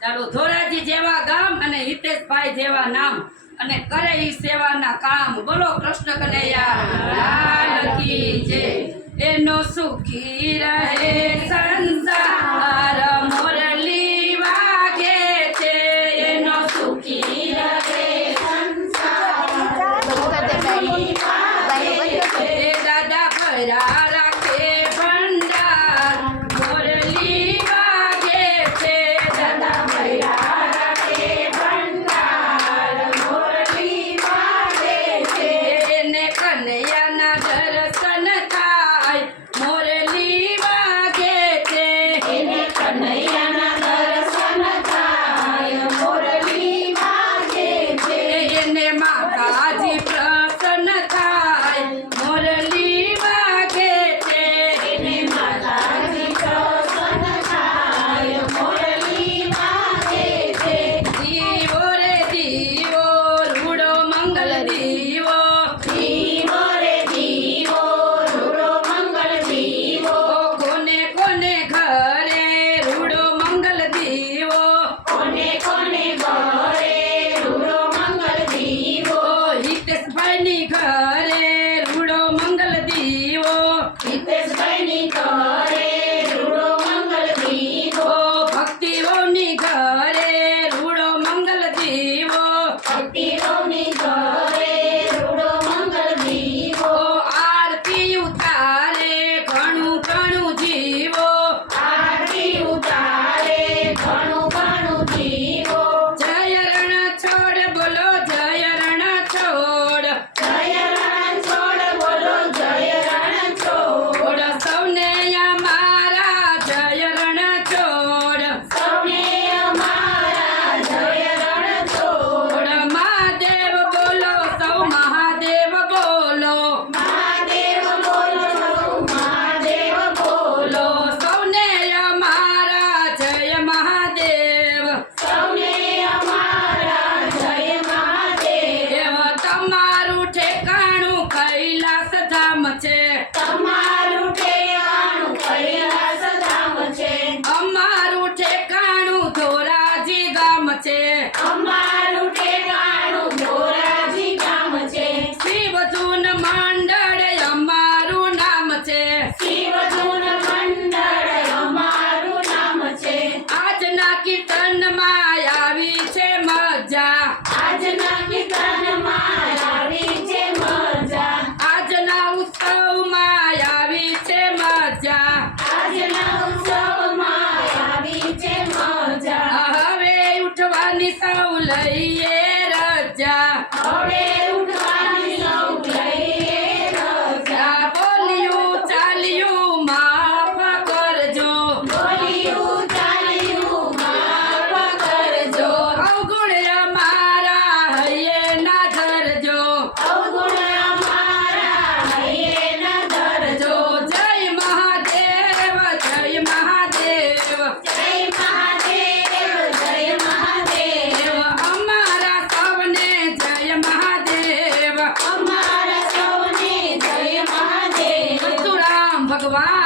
ચાલો ધોરાજી જેવા ગામ અને હિતેશભાઈ જેવા નામ અને કરે ઈ સેવાના કામ. બોલો કૃષ્ણ કનૈયા, લાલ કી જે એનો સુખી રહે સર. સૌની સૌ લઈએ રજા. હવે falando, ah,